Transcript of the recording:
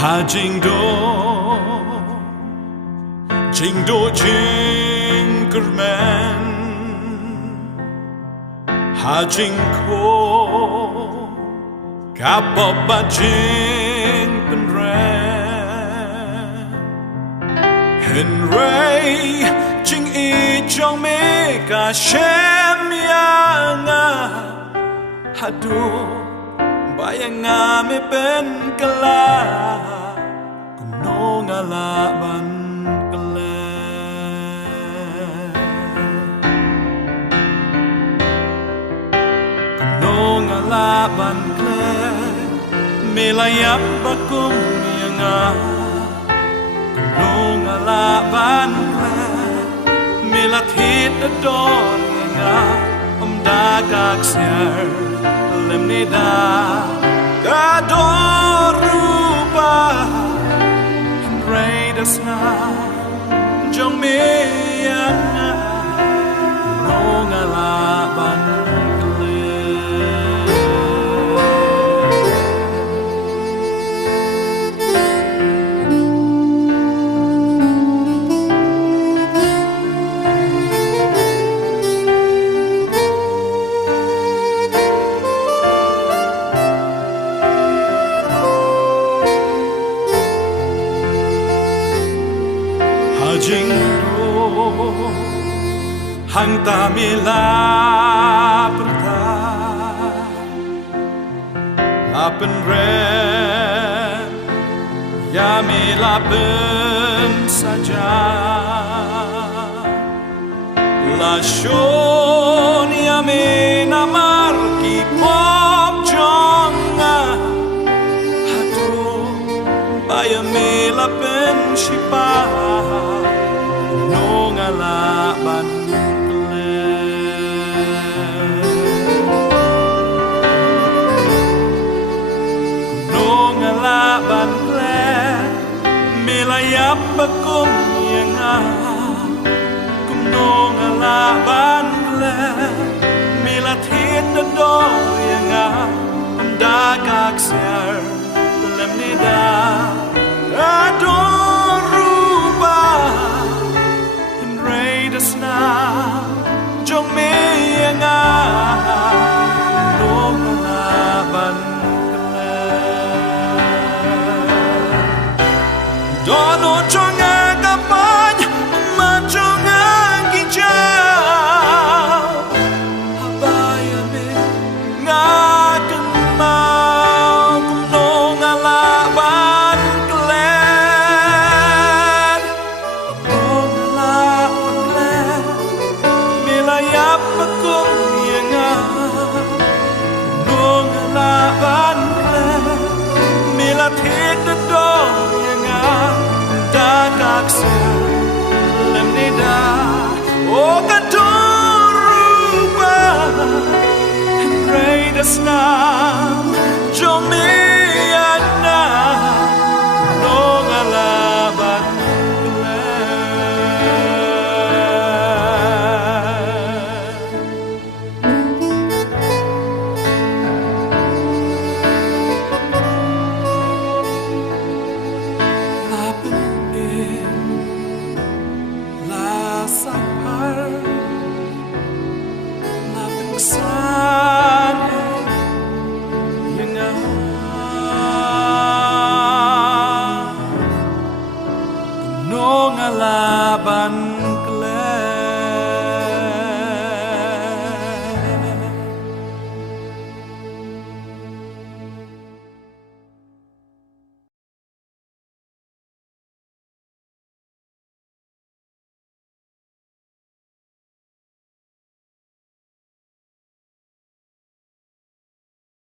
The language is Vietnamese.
hà trình đô trình Carmen hà trình khô cả bọc ba trình bên hình ray trình y trong mê cả xem ya nga hà đô bayang nga me pen kala kuno nga laban laban kle melayap bakum nga kuno nga laban kle melathit adon nga dagag siar lemnida kadorupa raidas na jong meyan nga kuno nga laban jing do hang ta mi la pen re ya mi la pen saja la shon ya mi namar ki pop jonga hatu ba ya mi la pen shipa laban laban kle melayap bakum nga kuno nga laban kle melathit do nga dagag siar lemnida adoruba na jong nga no laban kle dono jonga kapan ma jonga gija habaya me nga kemau kuno nga laban kle melayap bakum nga nung laban kle melathit do nga dagag siar lemnida o kadoruba raidas na jomian na nung laban sa